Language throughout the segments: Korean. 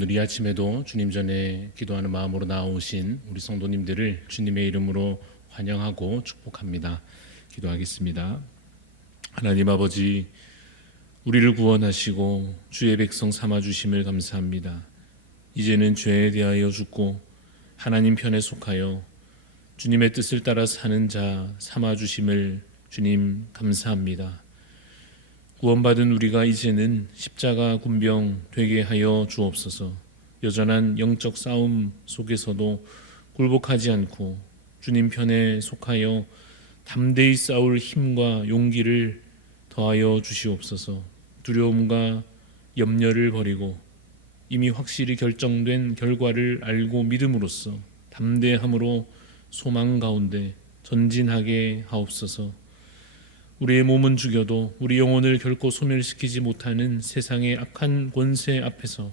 오늘 이 아침에도 주님 전에 기도하는 마음으로 나오신 우리 성도님들을 주님의 이름으로 환영하고 축복합니다. 기도하겠습니다. 하나님 아버지, 우리를 구원하시고 주의 백성 삼아주심을 감사합니다. 이제는 죄에 대하여 죽고 하나님 편에 속하여 주님의 뜻을 따라 사는 자 삼아주심을 주님 감사합니다. 구원받은 우리가 이제는 십자가 군병 되게 하여 주옵소서. 여전한 영적 싸움 속에서도 굴복하지 않고 주님 편에 속하여 담대히 싸울 힘과 용기를 더하여 주시옵소서. 두려움과 염려를 버리고 이미 확실히 결정된 결과를 알고 믿음으로써 담대함으로 소망 가운데 전진하게 하옵소서. 우리의 몸은 죽여도 우리 영혼을 결코 소멸시키지 못하는 세상의 악한 권세 앞에서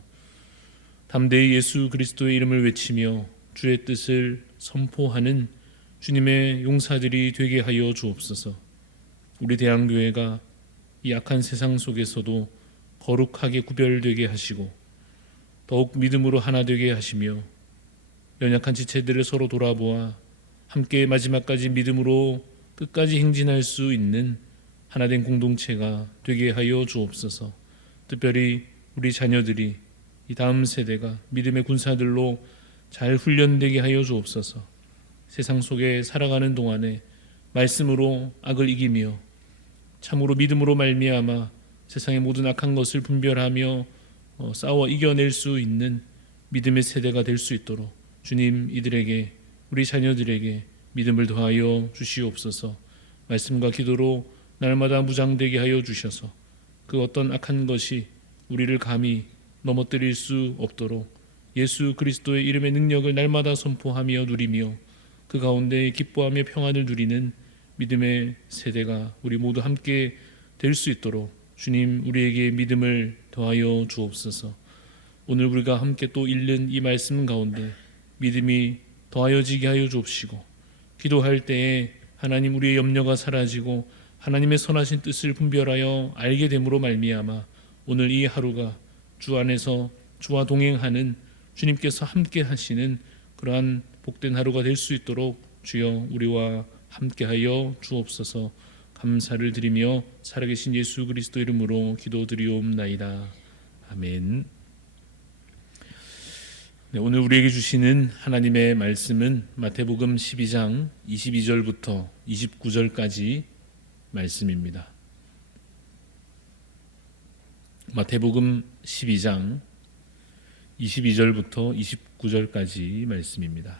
담대히 예수 그리스도의 이름을 외치며 주의 뜻을 선포하는 주님의 용사들이 되게 하여 주옵소서. 우리 대한교회가 이 악한 세상 속에서도 거룩하게 구별되게 하시고 더욱 믿음으로 하나 되게 하시며 연약한 지체들을 서로 돌아보아 함께 마지막까지 믿음으로 끝까지 행진할 수 있는 하나된 공동체가 되게 하여 주옵소서. 특별히 우리 자녀들이 이 다음 세대가 믿음의 군사들로 잘 훈련되게 하여 주옵소서. 세상 속에 살아가는 동안에 말씀으로 악을 이기며 참으로 믿음으로 말미암아 세상의 모든 악한 것을 분별하며 싸워 이겨낼 수 있는 믿음의 세대가 될 수 있도록 주님 이들에게 우리 자녀들에게 믿음을 더하여 주시옵소서. 말씀과 기도로 날마다 무장되게 하여 주셔서 그 어떤 악한 것이 우리를 감히 넘어뜨릴 수 없도록 예수 그리스도의 이름의 능력을 날마다 선포하며 누리며 그 가운데 기뻐하며 평안을 누리는 믿음의 세대가 우리 모두 함께 될 수 있도록 주님 우리에게 믿음을 더하여 주옵소서. 오늘 우리가 함께 또 읽는 이 말씀 가운데 믿음이 더하여지게 하여 주옵시고 기도할 때에 하나님 우리의 염려가 사라지고 하나님의 선하신 뜻을 분별하여 알게 됨으로 말미암아 오늘 이 하루가 주 안에서 주와 동행하는 주님께서 함께 하시는 그러한 복된 하루가 될 수 있도록 주여 우리와 함께하여 주옵소서. 감사를 드리며 살아계신 예수 그리스도 이름으로 기도드리옵나이다. 아멘. 네, 오늘 우리에게 주시는 하나님의 말씀은 마태복음 12장 22절부터 29절까지 말씀입니다. 마태복음 12장 22절부터 29절까지 말씀입니다.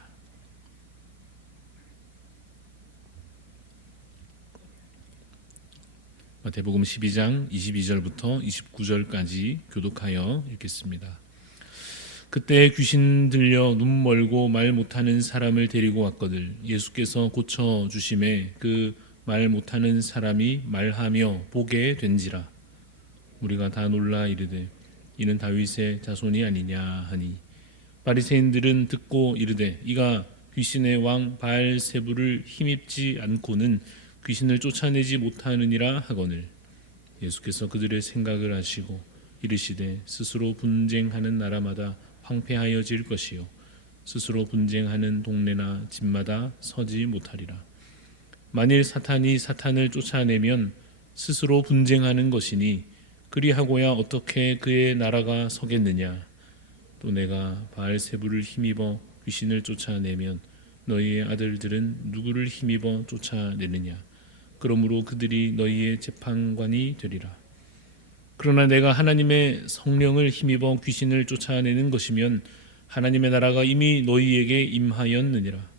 마태복음 12장 22절부터 29절까지 교독하여 읽겠습니다. 그때 귀신 들려 눈 멀고 말 못하는 사람을 데리고 왔거늘 예수께서 고쳐주심에 그 말 못하는 사람이 말하며 보게 된지라. 우리가 다 놀라 이르되 이는 다윗의 자손이 아니냐 하니 바리새인들은 듣고 이르되 이가 귀신의 왕 바알세불을 힘입지 않고는 귀신을 쫓아내지 못하느니라 하거늘 예수께서 그들의 생각을 아시고 이르시되 스스로 분쟁하는 나라마다 황폐하여질 것이요 스스로 분쟁하는 동네나 집마다 서지 못하리라. 만일 사탄이 사탄을 쫓아내면 스스로 분쟁하는 것이니 그리하고야 어떻게 그의 나라가 서겠느냐. 또 내가 바알세불을 힘입어 귀신을 쫓아내면 너희의 아들들은 누구를 힘입어 쫓아내느냐. 그러므로 그들이 너희의 재판관이 되리라. 그러나 내가 하나님의 성령을 힘입어 귀신을 쫓아내는 것이면 하나님의 나라가 이미 너희에게 임하였느니라.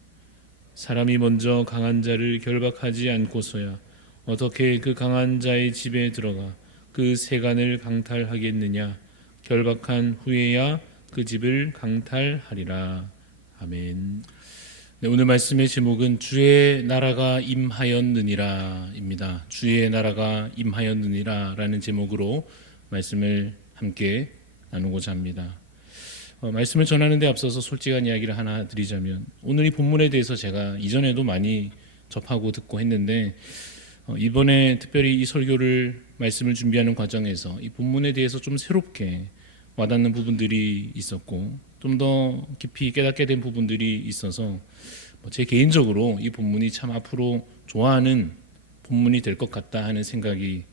사람이 먼저 강한 자를 결박하지 않고서야 어떻게 그 강한 자의 집에 들어가 그 세간을 강탈하겠느냐. 결박한 후에야 그 집을 강탈하리라. 아멘. 네, 오늘 말씀의 제목은 주의 나라가 임하였느니라 입니다. 주의 나라가 임하였느니라 라는 제목으로 말씀을 함께 나누고자 합니다. 말씀을 전하는 데 앞서서 솔직한 이야기를 하나 드리자면 오늘 이 본문에 대해서 제가 이전에도 많이 접하고 듣고 했는데 이번에 특별히 이 설교를 말씀을 준비하는 과정에서 이 본문에 대해서 좀 새롭게 와닿는 부분들이 있었고 좀 더 깊이 깨닫게 된 부분들이 있어서 제 개인적으로 이 본문이 참 앞으로 좋아하는 본문이 될 것 같다 하는 생각이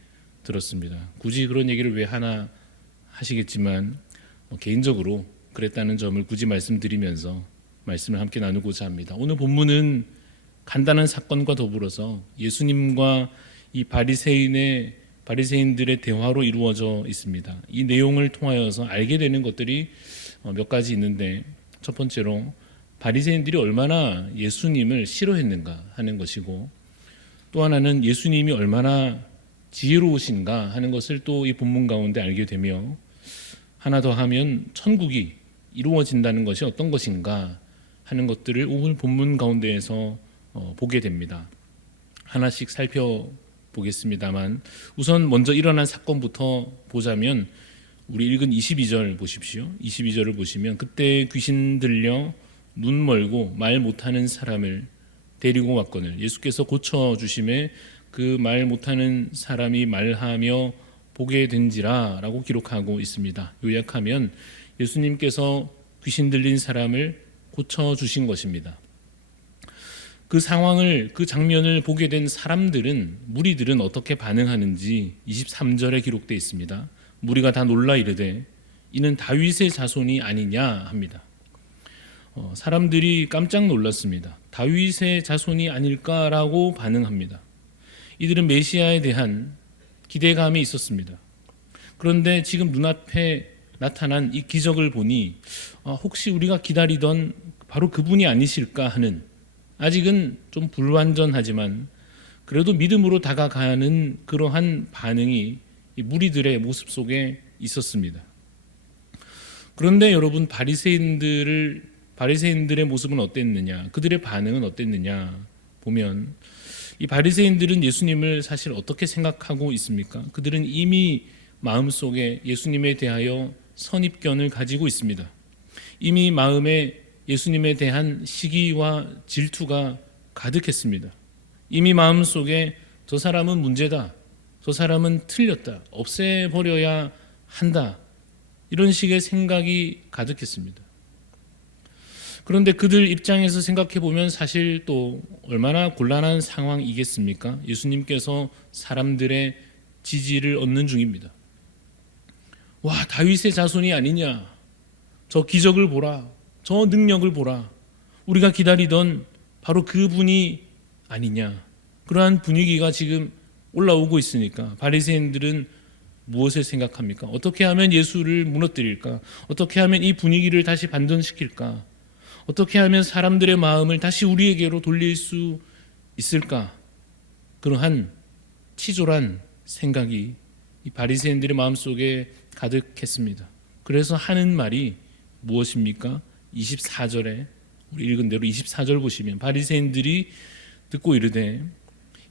들었습니다. 굳이 그런 얘기를 왜 하나 하시겠지만 개인적으로 그랬다는 점을 굳이 말씀드리면서 말씀을 함께 나누고자 합니다. 오늘 본문은 간단한 사건과 더불어서 예수님과 이 바리새인들의 대화로 이루어져 있습니다. 이 내용을 통하여서 알게 되는 것들이 몇 가지 있는데, 첫 번째로 바리새인들이 얼마나 예수님을 싫어했는가 하는 것이고, 또 하나는 예수님이 얼마나 지혜로우신가 하는 것을 또 이 본문 가운데 알게 되며, 하나 더 하면 천국이 이루어진다는 것이 어떤 것인가 하는 것들을 오늘 본문 가운데에서 보게 됩니다. 하나씩 살펴보겠습니다만, 우선 먼저 일어난 사건부터 보자면 우리 읽은 22절 보십시오. 22절을 보시면, 그때 귀신 들려 눈 멀고 말 못하는 사람을 데리고 왔거늘 예수께서 고쳐주심에 그 말 못하는 사람이 말하며 보게 된지라 라고 기록하고 있습니다. 요약하면 예수님께서 귀신 들린 사람을 고쳐주신 것입니다. 그 상황을, 그 장면을 보게 된 사람들은, 무리들은 어떻게 반응하는지 23절에 기록되어 있습니다. 무리가 다 놀라 이르되 이는 다윗의 자손이 아니냐 합니다. 사람들이 깜짝 놀랐습니다. 다윗의 자손이 아닐까라고 반응합니다. 이들은 메시아에 대한 기대감이 있었습니다. 그런데 지금 눈앞에 나타난 이 기적을 보니 혹시 우리가 기다리던 바로 그분이 아니실까 하는, 아직은 좀 불완전하지만 그래도 믿음으로 다가가는 그러한 반응이 이 무리들의 모습 속에 있었습니다. 그런데 여러분, 바리새인들의 모습은 어땠느냐, 그들의 반응은 어땠느냐 보면, 이 바리새인들은 예수님을 사실 어떻게 생각하고 있습니까? 그들은 이미 마음속에 예수님에 대하여 선입견을 가지고 있습니다. 이미 마음에 예수님에 대한 시기와 질투가 가득했습니다. 이미 마음속에 저 사람은 문제다, 저 사람은 틀렸다, 없애버려야 한다, 이런 식의 생각이 가득했습니다. 그런데 그들 입장에서 생각해 보면 사실 또 얼마나 곤란한 상황이겠습니까? 예수님께서 사람들의 지지를 얻는 중입니다. 와, 다윗의 자손이 아니냐, 저 기적을 보라, 저 능력을 보라, 우리가 기다리던 바로 그분이 아니냐, 그러한 분위기가 지금 올라오고 있으니까 바리새인들은 무엇을 생각합니까? 어떻게 하면 예수를 무너뜨릴까? 어떻게 하면 이 분위기를 다시 반전시킬까? 어떻게 하면 사람들의 마음을 다시 우리에게로 돌릴 수 있을까? 그러한 치졸한 생각이 이 바리새인들의 마음속에 가득했습니다. 그래서 하는 말이 무엇입니까? 24절에 우리 읽은 대로 24절 보시면, 바리새인들이 듣고 이르되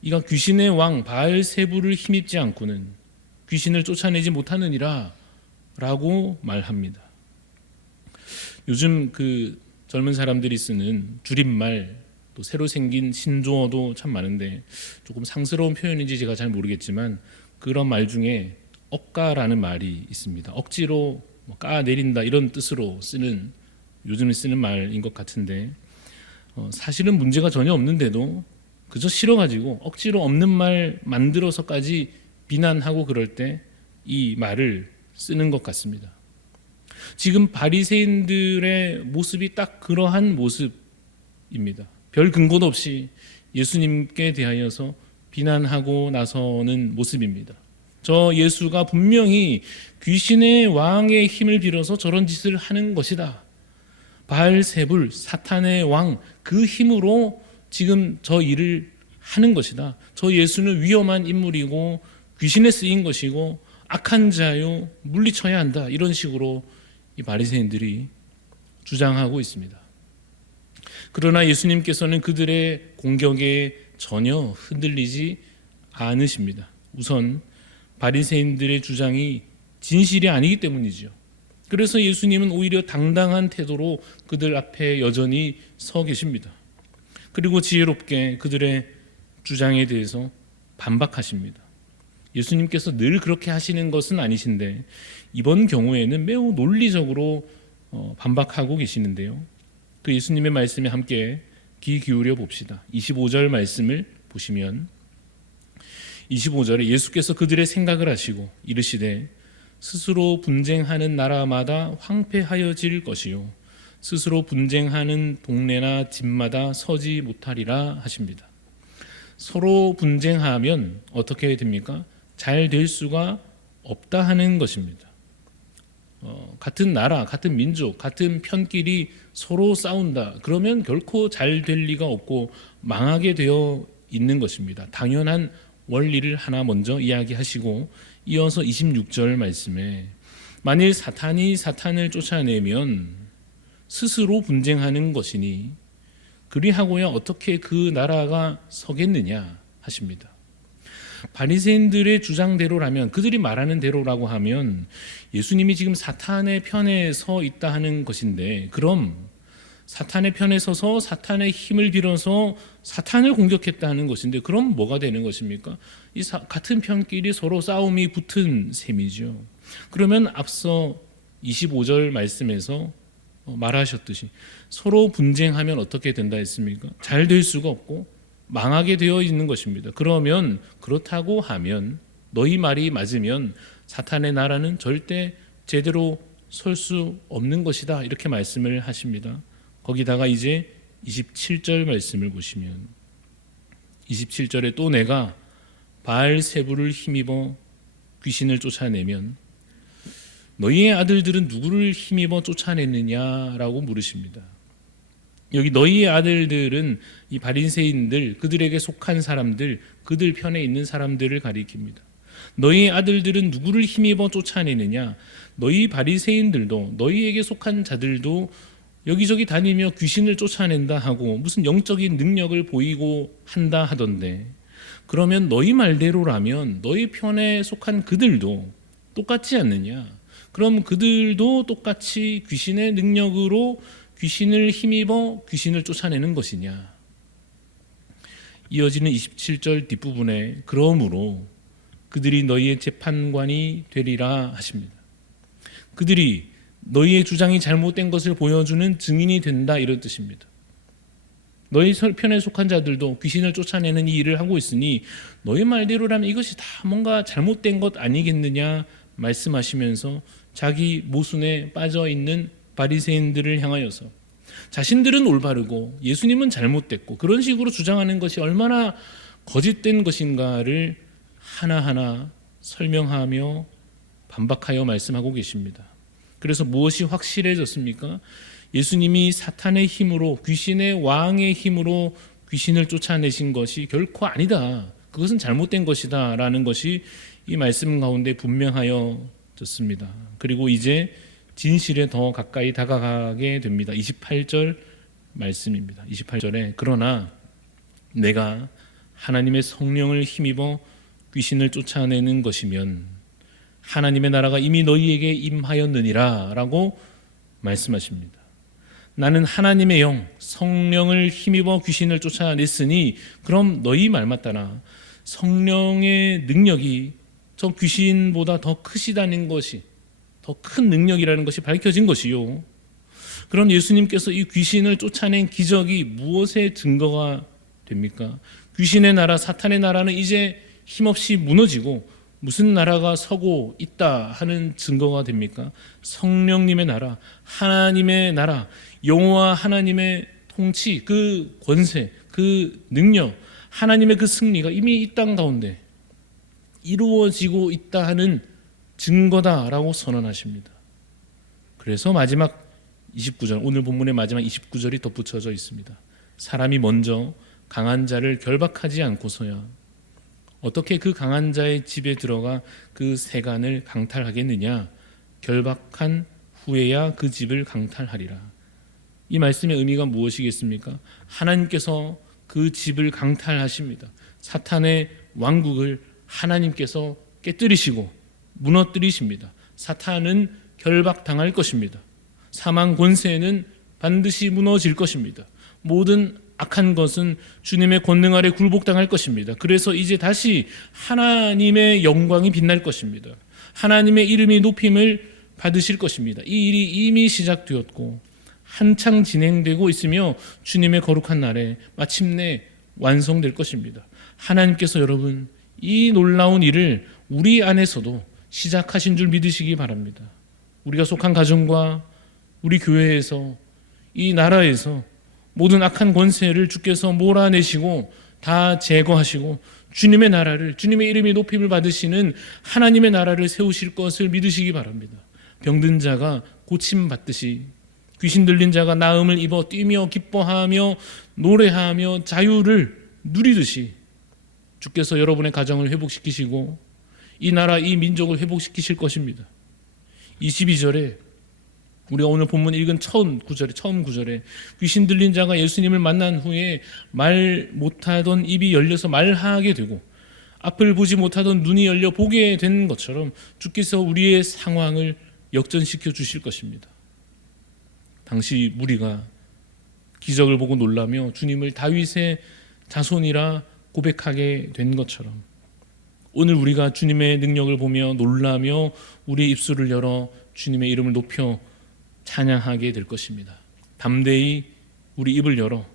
이가 귀신의 왕 바알세부를 힘입지 않고는 귀신을 쫓아내지 못하느니라 라고 말합니다. 요즘 그 젊은 사람들이 쓰는 줄임말, 또 새로 생긴 신조어도 참 많은데 조금 상스러운 표현인지 제가 잘 모르겠지만 그런 말 중에 억가라는 말이 있습니다. 억지로 까 내린다 이런 뜻으로 쓰는, 요즘에 쓰는 말인 것 같은데, 사실은 문제가 전혀 없는데도 그저 싫어가지고 억지로 없는 말 만들어서까지 비난하고 그럴 때 이 말을 쓰는 것 같습니다. 지금 바리새인들의 모습이 딱 그러한 모습입니다. 별 근거도 없이 예수님께 대하여서 비난하고 나서는 모습입니다. 저 예수가 분명히 귀신의 왕의 힘을 빌어서 저런 짓을 하는 것이다, 바알세불 사탄의 왕 그 힘으로 지금 저 일을 하는 것이다, 저 예수는 위험한 인물이고 귀신에 쓰인 것이고 악한 자요 물리쳐야 한다, 이런 식으로 이 바리새인들이 주장하고 있습니다. 그러나 예수님께서는 그들의 공격에 전혀 흔들리지 않으십니다. 우선 바리새인들의 주장이 진실이 아니기 때문이죠. 그래서 예수님은 오히려 당당한 태도로 그들 앞에 여전히 서 계십니다. 그리고 지혜롭게 그들의 주장에 대해서 반박하십니다. 예수님께서 늘 그렇게 하시는 것은 아니신데 이번 경우에는 매우 논리적으로 반박하고 계시는데요. 그 예수님의 말씀에 함께 귀 기울여 봅시다. 25절 말씀을 보시면 25절에 예수께서 그들의 생각을 하시고 이르시되 스스로 분쟁하는 나라마다 황폐하여질 것이요 스스로 분쟁하는 동네나 집마다 서지 못하리라 하십니다. 서로 분쟁하면 어떻게 됩니까? 잘 될 수가 없다 하는 것입니다. 같은 나라, 같은 민족, 같은 편끼리 서로 싸운다. 그러면 결코 잘 될 리가 없고 망하게 되어 있는 것입니다. 당연한 원리를 하나 먼저 이야기하시고 이어서 26절 말씀에 만일 사탄이 사탄을 쫓아내면 스스로 분쟁하는 것이니 그리하고야 어떻게 그 나라가 서겠느냐 하십니다. 바리새인들의 주장대로라면, 그들이 말하는 대로라고 하면 예수님이 지금 사탄의 편에 서 있다 하는 것인데, 그럼 사탄의 편에 서서 사탄의 힘을 빌어서 사탄을 공격했다 하는 것인데, 그럼 뭐가 되는 것입니까? 같은 편끼리 서로 싸움이 붙은 셈이죠. 그러면 앞서 25절 말씀에서 말하셨듯이 서로 분쟁하면 어떻게 된다 했습니까? 잘 될 수가 없고 망하게 되어 있는 것입니다. 그러면 그렇다고 하면 너희 말이 맞으면 사탄의 나라는 절대 제대로 설 수 없는 것이다, 이렇게 말씀을 하십니다. 거기다가 이제 27절 말씀을 보시면 27절에 또 내가 바알세불을 힘입어 귀신을 쫓아내면 너희의 아들들은 누구를 힘입어 쫓아냈느냐라고 물으십니다. 여기 너희의 아들들은 이 바리새인들, 그들에게 속한 사람들, 그들 편에 있는 사람들을 가리킵니다. 너희의 아들들은 누구를 힘입어 쫓아내느냐? 너희 바리새인들도, 너희에게 속한 자들도 여기저기 다니며 귀신을 쫓아낸다 하고 무슨 영적인 능력을 보이고 한다 하던데, 그러면 너희 말대로라면 너희 편에 속한 그들도 똑같지 않느냐? 그럼 그들도 똑같이 귀신의 능력으로 귀신을 힘입어 귀신을 쫓아내는 것이냐? 이어지는 27절 뒷부분에 그러므로 그들이 너희의 재판관이 되리라 하십니다. 그들이 너희의 주장이 잘못된 것을 보여주는 증인이 된다, 이런 뜻입니다. 너희 편에 속한 자들도 귀신을 쫓아내는 이 일을 하고 있으니 너희 말대로라면 이것이 다 뭔가 잘못된 것 아니겠느냐 말씀하시면서 자기 모순에 빠져 있는 바리새인들을 향하여서 자신들은 올바르고 예수님은 잘못됐고 그런 식으로 주장하는 것이 얼마나 거짓된 것인가를 하나하나 설명하며 반박하여 말씀하고 계십니다. 그래서 무엇이 확실해졌습니까? 예수님이 사탄의 힘으로, 귀신의 왕의 힘으로 귀신을 쫓아내신 것이 결코 아니다, 그것은 잘못된 것이다 라는 것이 이 말씀 가운데 분명하여졌습니다. 그리고 이제 진실에 더 가까이 다가가게 됩니다. 28절 말씀입니다. 28절에 그러나 내가 하나님의 성령을 힘입어 귀신을 쫓아내는 것이면 하나님의 나라가 이미 너희에게 임하였느니라 라고 말씀하십니다. 나는 하나님의 영, 성령을 힘입어 귀신을 쫓아냈으니 그럼 너희 말만 따라 성령의 능력이 저 귀신보다 더 크시다는 것이, 더 큰 능력이라는 것이 밝혀진 것이요. 그럼 예수님께서 이 귀신을 쫓아낸 기적이 무엇의 증거가 됩니까? 귀신의 나라, 사탄의 나라는 이제 힘없이 무너지고 무슨 나라가 서고 있다 하는 증거가 됩니까? 성령님의 나라, 하나님의 나라, 여호와 하나님의 통치, 그 권세, 그 능력, 하나님의 그 승리가 이미 이 땅 가운데 이루어지고 있다 하는 증거다라고 선언하십니다. 그래서 마지막 29절, 오늘 본문의 마지막 29절이 덧붙여져 있습니다. 사람이 먼저 강한 자를 결박하지 않고서야 어떻게 그 강한 자의 집에 들어가 그 세간을 강탈하겠느냐? 결박한 후에야 그 집을 강탈하리라. 이 말씀의 의미가 무엇이겠습니까? 하나님께서 그 집을 강탈하십니다. 사탄의 왕국을 하나님께서 깨뜨리시고 무너뜨리십니다. 사탄은 결박당할 것입니다. 사망 권세는 반드시 무너질 것입니다. 모든 악한 것은 주님의 권능 아래 굴복당할 것입니다. 그래서 이제 다시 하나님의 영광이 빛날 것입니다. 하나님의 이름이 높임을 받으실 것입니다. 이 일이 이미 시작되었고 한창 진행되고 있으며 주님의 거룩한 날에 마침내 완성될 것입니다. 하나님께서 여러분 이 놀라운 일을 우리 안에서도 시작하신 줄 믿으시기 바랍니다. 우리가 속한 가정과 우리 교회에서 이 나라에서 모든 악한 권세를 주께서 몰아내시고 다 제거하시고 주님의 나라를, 주님의 이름이 높임을 받으시는 하나님의 나라를 세우실 것을 믿으시기 바랍니다. 병든 자가 고침받듯이, 귀신 들린 자가 나음을 입어 뛰며 기뻐하며 노래하며 자유를 누리듯이 주께서 여러분의 가정을 회복시키시고 이 나라, 이 민족을 회복시키실 것입니다. 22절에 우리가 오늘 본문 읽은 처음 구절에 귀신 들린 자가 예수님을 만난 후에 말 못하던 입이 열려서 말하게 되고 앞을 보지 못하던 눈이 열려 보게 된 것처럼 주께서 우리의 상황을 역전시켜 주실 것입니다. 당시 무리가 기적을 보고 놀라며 주님을 다윗의 자손이라 고백하게 된 것처럼 오늘 우리가 주님의 능력을 보며 놀라며 우리의 입술을 열어 주님의 이름을 높여 찬양하게 될 것입니다. 담대히 우리 입을 열어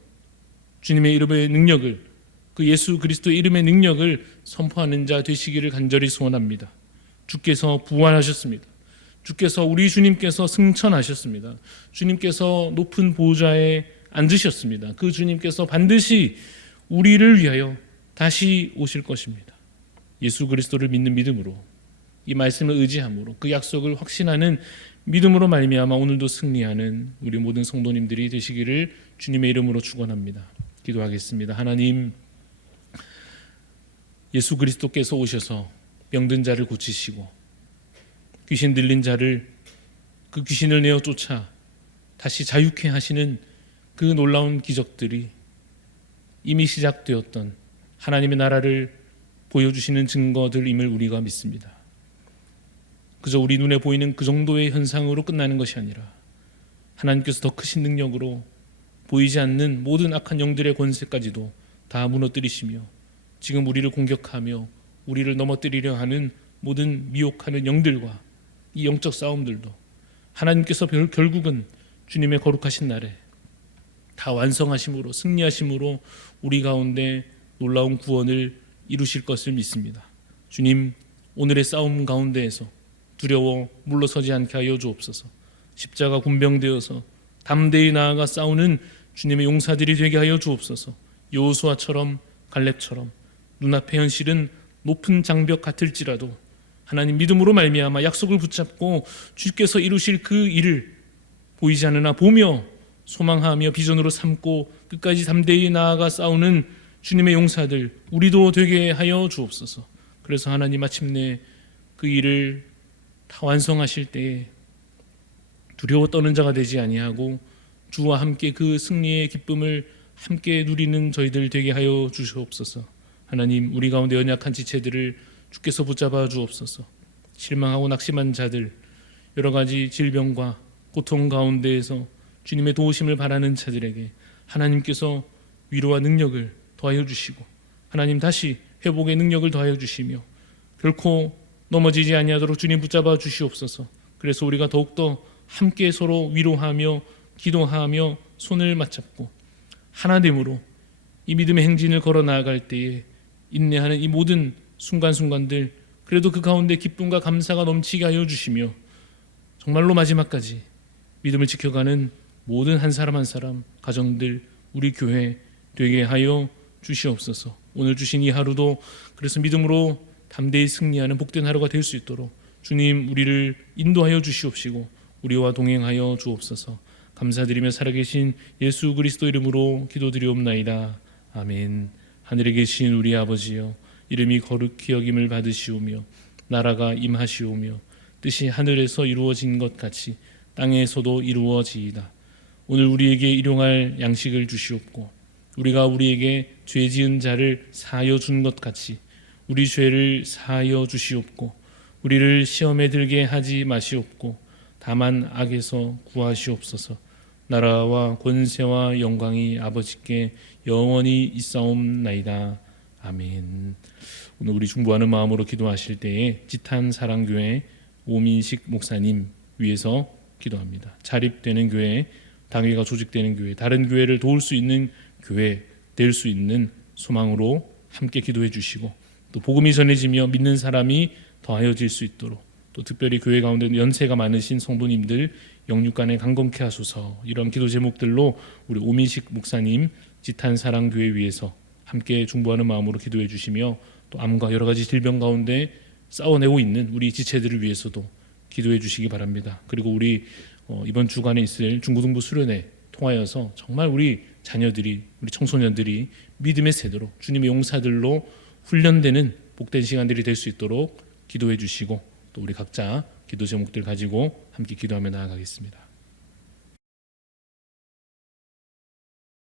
주님의 이름의 능력을, 그 예수 그리스도의 이름의 능력을 선포하는 자 되시기를 간절히 소원합니다. 주께서 부활하셨습니다. 주께서 우리 주님께서 승천하셨습니다. 주님께서 높은 보좌에 앉으셨습니다. 그 주님께서 반드시 우리를 위하여 다시 오실 것입니다. 예수 그리스도를 믿는 믿음으로, 이 말씀을 의지함으로, 그 약속을 확신하는 믿음으로 말미암아 오늘도 승리하는 우리 모든 성도님들이 되시기를 주님의 이름으로 축원합니다. 기도하겠습니다. 하나님, 예수 그리스도께서 오셔서 병든 자를 고치시고 귀신 들린 자를 그 귀신을 내어 쫓아 다시 자유케 하시는 그 놀라운 기적들이 이미 시작되었던 하나님의 나라를 보여주시는 증거들임을 우리가 믿습니다. 그저 우리 눈에 보이는 그 정도의 현상으로 끝나는 것이 아니라 하나님께서 더 크신 능력으로 보이지 않는 모든 악한 영들의 권세까지도 다 무너뜨리시며 지금 우리를 공격하며 우리를 넘어뜨리려 하는 모든 미혹하는 영들과 이 영적 싸움들도 하나님께서 결국은 주님의 거룩하신 날에 다 완성하심으로, 승리하심으로 우리 가운데 놀라운 구원을 이루실 것을 믿습니다. 주님, 오늘의 싸움 가운데에서 두려워 물러서지 않게 하여 주옵소서. 십자가 군병되어서 담대히 나아가 싸우는 주님의 용사들이 되게 하여 주옵소서. 여호수아처럼, 갈렙처럼 눈앞의 현실은 높은 장벽 같을지라도 하나님 믿음으로 말미암아 약속을 붙잡고 주께서 이루실 그 일을 보이지 않으나 보며 소망하며 비전으로 삼고 끝까지 담대히 나아가 싸우는 주님의 용사들 우리도 되게 하여 주옵소서. 그래서 하나님 마침내 그 일을 다 완성하실 때에 두려워 떠는 자가 되지 아니하고 주와 함께 그 승리의 기쁨을 함께 누리는 저희들 되게 하여 주시옵소서. 하나님, 우리 가운데 연약한 지체들을 주께서 붙잡아 주옵소서. 실망하고 낙심한 자들, 여러 가지 질병과 고통 가운데에서 주님의 도우심을 바라는 자들에게 하나님께서 위로와 능력을 더하여 주시고 하나님 다시 회복의 능력을 더하여 주시며 결코 넘어지지 아니하도록 주님 붙잡아 주시옵소서. 그래서 우리가 더욱더 함께 서로 위로하며 기도하며 손을 맞잡고 하나됨으로 이 믿음의 행진을 걸어 나아갈 때에 인내하는 이 모든 순간순간들 그래도 그 가운데 기쁨과 감사가 넘치게 하여 주시며 정말로 마지막까지 믿음을 지켜가는 모든 한 사람 한 사람, 가정들, 우리 교회 되게 하여 주시옵소서. 오늘 주신 이 하루도 그래서 믿음으로 담대히 승리하는 복된 하루가 될 수 있도록 주님 우리를 인도하여 주시옵시고 우리와 동행하여 주옵소서. 감사드리며 살아계신 예수 그리스도 이름으로 기도드리옵나이다. 아멘. 하늘에 계신 우리 아버지여, 이름이 거룩히 여김을 받으시오며 나라가 임하시오며 뜻이 하늘에서 이루어진 것 같이 땅에서도 이루어지이다. 오늘 우리에게 일용할 양식을 주시옵고 우리가 우리에게 죄 지은 자를 사하여 준 것 같이 우리 죄를 사하여 주시옵고 우리를 시험에 들게 하지 마시옵고 다만 악에서 구하시옵소서. 나라와 권세와 영광이 아버지께 영원히 있사옵나이다. 아멘. 오늘 우리 중보하는 마음으로 기도하실 때에 지탄 사랑교회 오민식 목사님 위해서 기도합니다. 자립되는 교회, 당회가 조직되는 교회, 다른 교회를 도울 수 있는 교회 될 수 있는 소망으로 함께 기도해 주시고, 또 복음이 전해지며 믿는 사람이 더하여질 수 있도록, 또 특별히 교회 가운데 연세가 많으신 성도님들 영육간에 강건케 하소서. 이런 기도 제목들로 우리 오민식 목사님 지탄 사랑교회 위해서 함께 중보하는 마음으로 기도해 주시며, 또 암과 여러 가지 질병 가운데 싸워내고 있는 우리 지체들을 위해서도 기도해 주시기 바랍니다. 그리고 우리 이번 주간에 있을 중고등부 수련회 통하여서 정말 우리 자녀들이, 우리 청소년들이 믿음의 세대로 주님의 용사들로 훈련되는 복된 시간들이 될 수 있도록 기도해 주시고, 또 우리 각자 기도 제목들 가지고 함께 기도하며 나아가겠습니다.